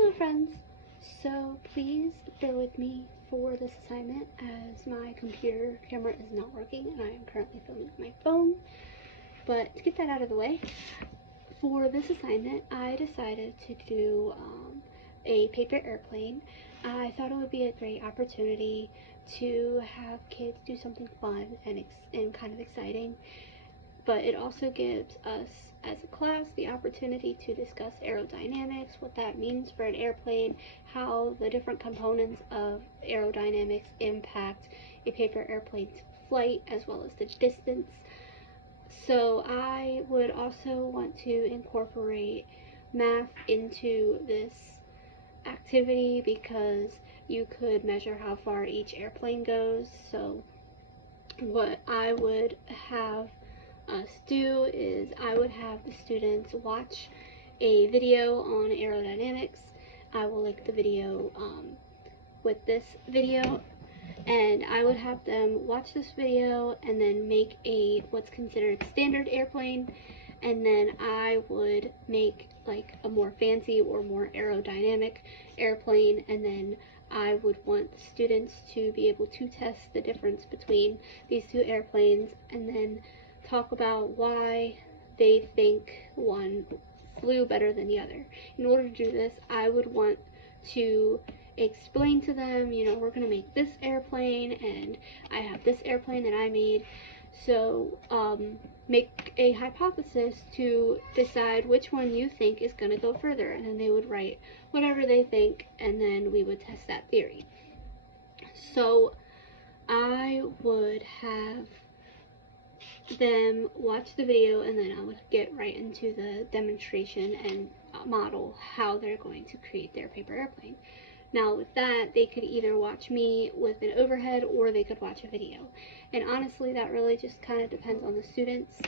Hello friends! So please bear with me for this assignment as my computer camera is not working and I am currently filming with my phone. But to get that out of the way, for this assignment I decided to do a paper airplane. I thought it would be a great opportunity to have kids do something fun and kind of exciting. But it also gives us as a class the opportunity to discuss aerodynamics, what that means for an airplane, how the different components of aerodynamics impact a paper airplane's flight, as well as the distance. So I would also want to incorporate math into this activity because you could measure how far each airplane goes. So what I would have us do is I would have the students watch a video on aerodynamics. I will link the video with this video, and I would have them watch this video and then make a what's considered standard airplane, and then I would make like a more fancy or more aerodynamic airplane, and then I would want the students to be able to test the difference between these two airplanes and then talk about why they think one flew better than the other. In order to do this, I would want to explain to them, you know, we're going to make this airplane and I have this airplane that I made. So make a hypothesis to decide which one you think is going to go further, and then they would write whatever they think and then we would test that theory. So I would have them watch the video and then I would get right into the demonstration and model how they're going to create their paper airplane. Now with that, they could either watch me with an overhead or they could watch a video. And honestly, that really just kind of depends on the students,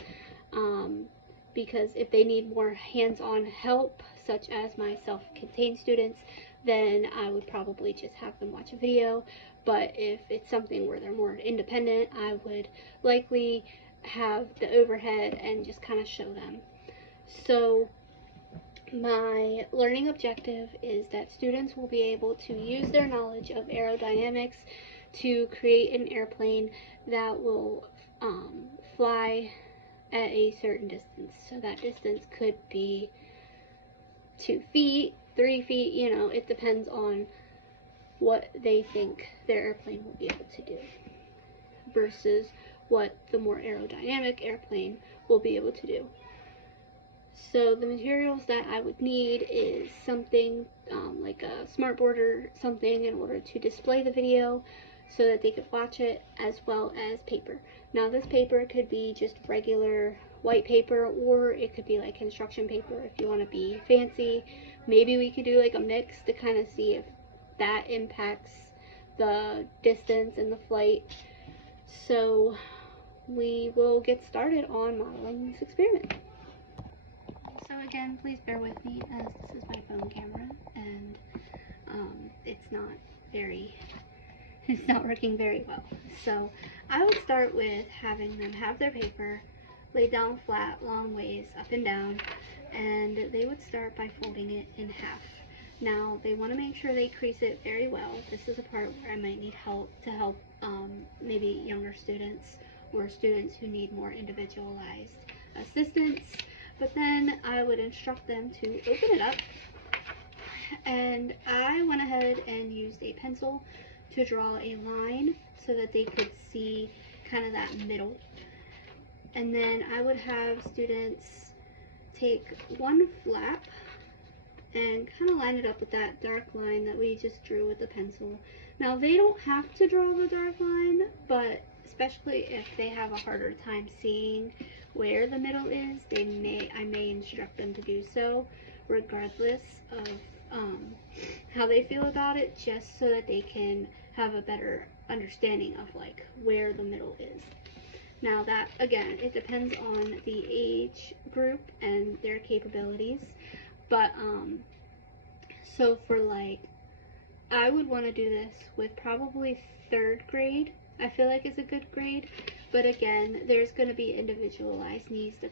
because if they need more hands-on help, such as my self-contained students, then I would probably just have them watch a video. But if it's something where they're more independent, I would likely have the overhead and just kind of show them. So my learning objective is that students will be able to use their knowledge of aerodynamics to create an airplane that will fly at a certain distance. So that distance could be 2 feet, 3 feet, you know, it depends on what they think their airplane will be able to do versus what the more aerodynamic airplane will be able to do. So the materials that I would need is something like a smartboard or something in order to display the video so that they could watch it, as well as paper. Now this paper could be just regular white paper, or it could be like construction paper if you want to be fancy. Maybe we could do like a mix to kind of see if that impacts the distance and the flight. So we will get started on modeling this experiment. So again, please bear with me as this is my phone camera and it's not working very well. So I would start with having them have their paper laid down flat, long ways, up and down, and they would start by folding it in half. Now they want to make sure they crease it very well. This is a part where I might need help to help maybe younger students or students who need more individualized assistance. But then I would instruct them to open it up, and I went ahead and used a pencil to draw a line so that they could see kind of that middle. And then I would have students take one flap and kind of line it up with that dark line that we just drew with the pencil. Now they don't have to draw the dark line, but especially if they have a harder time seeing where the middle is, I may instruct them to do so regardless of how they feel about it, just so that they can have a better understanding of like where the middle is. Now that, again, it depends on the age group and their capabilities, but so for like, I would want to do this with probably 3rd grade. I feel like is a good grade But again, there's going to be individualized needs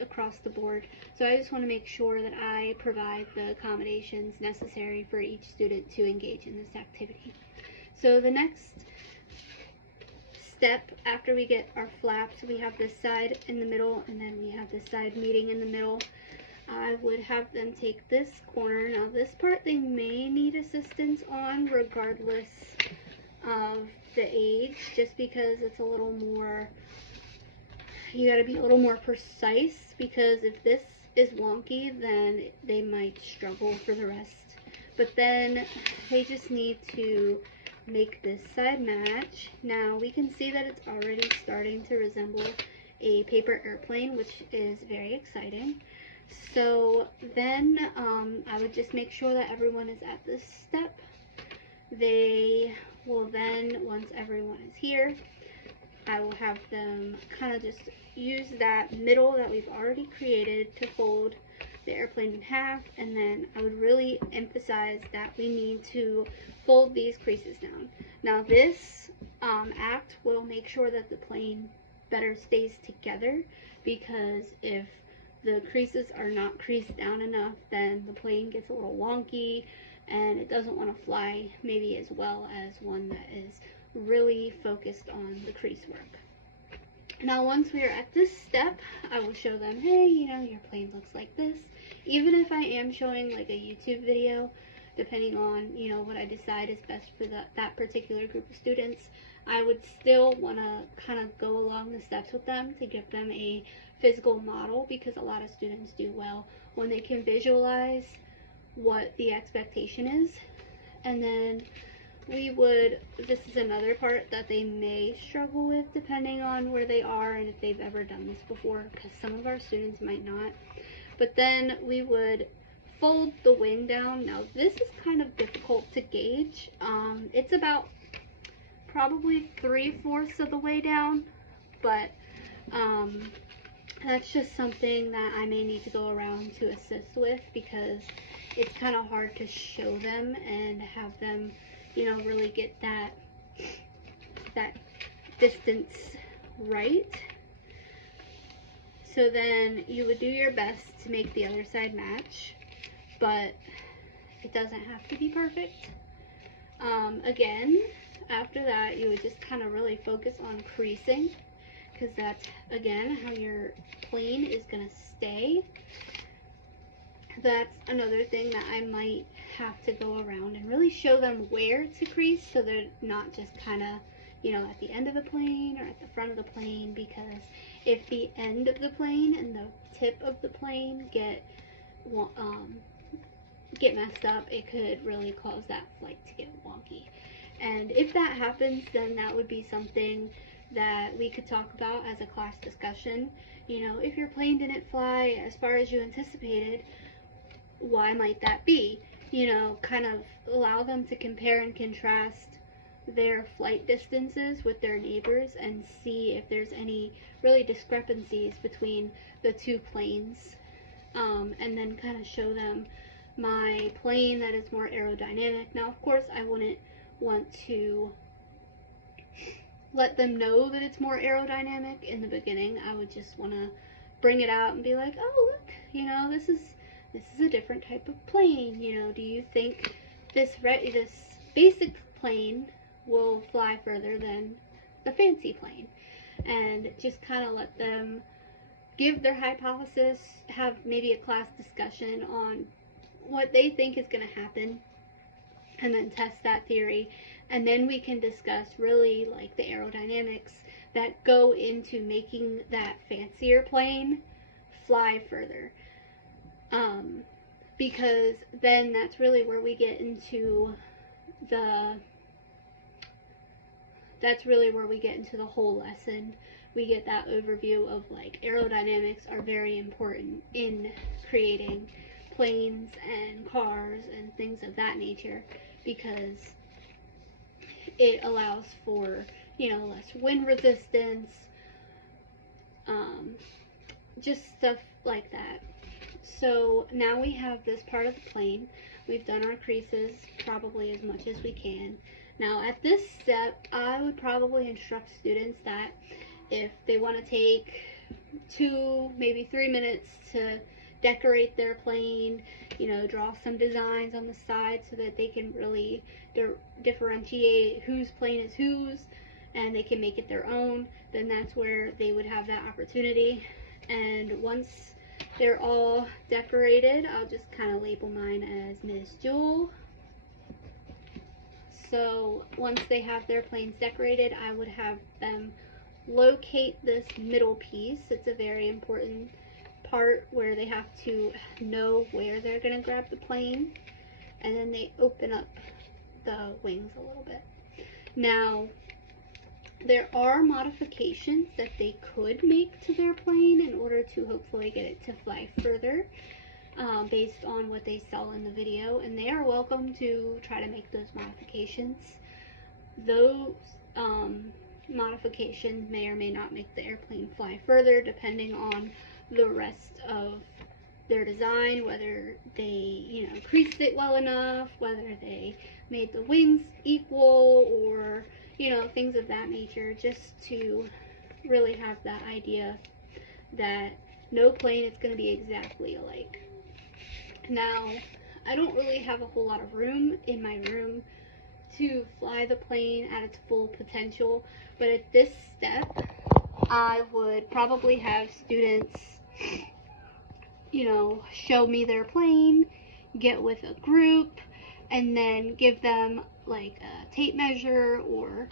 across the board. So I just want to make sure that I provide the accommodations necessary for each student to engage in this activity. So the next step after we get our flaps, we have this side in the middle, and then we have this side meeting in the middle. I would have them take this corner. Now this part they may need assistance on regardless of the age, just because it's a little more, you got to be a little more precise, because if this is wonky then they might struggle for the rest. But then they just need to make this side match. Now we can see that it's already starting to resemble a paper airplane, which is very exciting. So then I would just make sure that everyone is at this step. They will then, once everyone is here, I will have them kind of just use that middle that we've already created to fold the airplane in half, and then I would really emphasize that we need to fold these creases down. Now this act will make sure that the plane better stays together, because if the creases are not creased down enough, then the plane gets a little wonky and it doesn't want to fly maybe as well as one that is really focused on the crease work. Now once we are at this step, I will show them, hey, you know, your plane looks like this. Even if I am showing like a YouTube video, depending on, you know, what I decide is best for that particular group of students, I would still want to kind of go along the steps with them to give them a physical model, because a lot of students do well when they can visualize what the expectation is. And then we would, this is another part that they may struggle with depending on where they are and if they've ever done this before, because some of our students might not. But then we would fold the wing down. Now this is kind of difficult to gauge. It's about probably 3/4 of the way down, but that's just something that I may need to go around to assist with, because it's kind of hard to show them and have them, you know, really get that distance right. So then you would do your best to make the other side match, but it doesn't have to be perfect. Again, after that, you would just kind of really focus on creasing, because that's, again, how your plane is going to stay. That's another thing that I might have to go around and really show them where to crease, so they're not just kind of, you know, at the end of the plane or at the front of the plane, because if the end of the plane and the tip of the plane get messed up, it could really cause that flight to get wonky. And if that happens, then that would be something that we could talk about as a class discussion. You know, if your plane didn't fly as far as you anticipated, why might that be? You know, kind of allow them to compare and contrast their flight distances with their neighbors and see if there's any really discrepancies between the two planes, and then kind of show them my plane that is more aerodynamic. Now of course I wouldn't want to let them know that it's more aerodynamic in the beginning. I would just want to bring it out and be like, oh look, you know, this is a different type of plane. You know, do you think this basic plane will fly further than the fancy plane? And just kind of let them give their hypothesis, have maybe a class discussion on what they think is going to happen, and then test that theory. And then we can discuss really like the aerodynamics that go into making that fancier plane fly further. Because then that's really where we get into the whole lesson. We get that overview of like aerodynamics are very important in creating planes and cars and things of that nature, because it allows for, you know, less wind resistance, just stuff like that. So now we have this part of the plane. We've done our creases probably as much as we can. Now at this step, I would probably instruct students that if they want to take 2, maybe 3 minutes to decorate their plane, you know, draw some designs on the side so that they can really differentiate whose plane is whose, and they can make it their own, then that's where they would have that opportunity. And once they're all decorated, I'll just kind of label mine as Miss Jewel. So once they have their planes decorated, I would have them locate this middle piece. It's a very important part where they have to know where they're going to grab the plane, and then they open up the wings a little bit. Now, there are modifications that they could make to their plane in order to hopefully get it to fly further, based on what they saw in the video, and they are welcome to try to make those modifications. Those modifications may or may not make the airplane fly further, depending on the rest of their design, whether they, you know, creased it well enough, whether they made the wings equal, or, you know, things of that nature, just to really have that idea that no plane is going to be exactly alike. Now, I don't really have a whole lot of room in my room to fly the plane at its full potential, but at this step, I would probably have students, you know, show me their plane, get with a group, and then give them like a tape measure or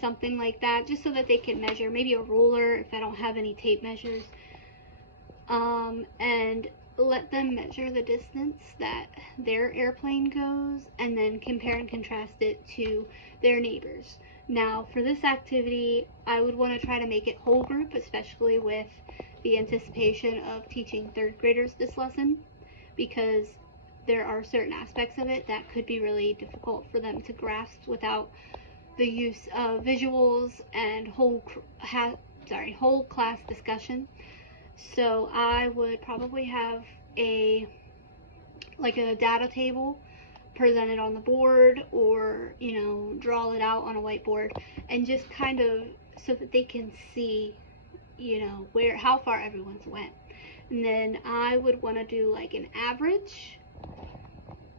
something like that, just so that they can measure, maybe a ruler if I don't have any tape measures, and let them measure the distance that their airplane goes, and then compare and contrast it to their neighbors. Now, for this activity, I would want to try to make it whole group, especially with the anticipation of teaching 3rd graders this lesson, because there are certain aspects of it that could be really difficult for them to grasp without the use of visuals and whole class discussion. So I would probably have a data table presented on the board, or, you know, draw it out on a whiteboard, and just kind of so that they can see, you know, how far everyone's went. And then I would want to do like an average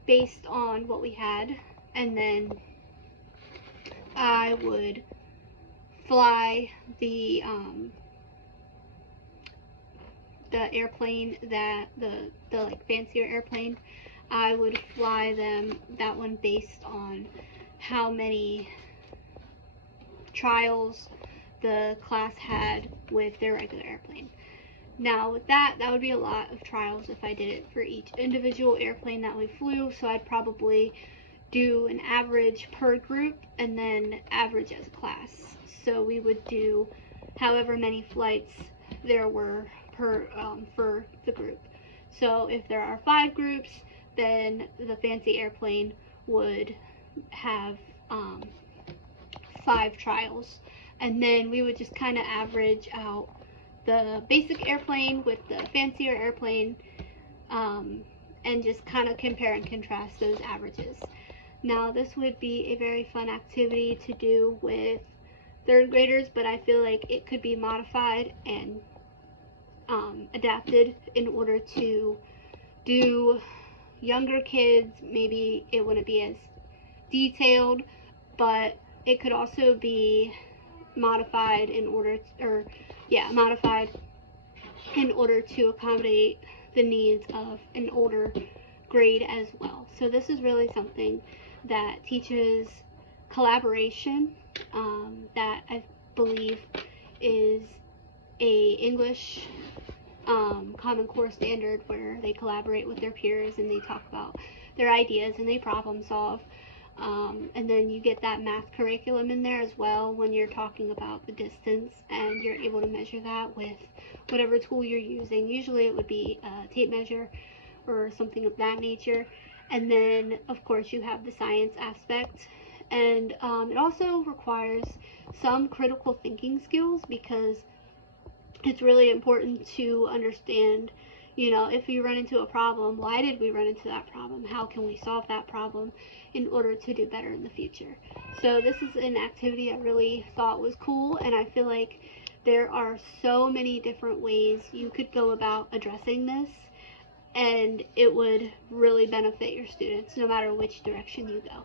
based on what we had, and then I would fly the airplane, that the like fancier airplane, I would fly that one based on how many trials the class had with their regular airplane. Now with that would be a lot of trials if I did it for each individual airplane that we flew, so I'd probably do an average per group and then average as a class. So we would do however many flights there were per for the group. So if there are 5 groups, then the fancy airplane would have 5 trials, and then we would just kind of average out the basic airplane with the fancier airplane, and just kind of compare and contrast those averages. Now, this would be a very fun activity to do with 3rd graders, but I feel like it could be modified and adapted in order to do younger kids. Maybe it wouldn't be as detailed, but it could also be modified in order to accommodate the needs of an older grade as well. So this is really something that teaches collaboration, that I believe is a English Common Core standard, where they collaborate with their peers and they talk about their ideas and they problem solve. And then you get that math curriculum in there as well when you're talking about the distance, and you're able to measure that with whatever tool you're using. Usually it would be a tape measure or something of that nature. And then of course you have the science aspect, and it also requires some critical thinking skills, because it's really important to understand, You know, if we run into a problem, why did we run into that problem? How can we solve that problem in order to do better in the future? So this is an activity I really thought was cool, and I feel like there are so many different ways you could go about addressing this, and it would really benefit your students no matter which direction you go.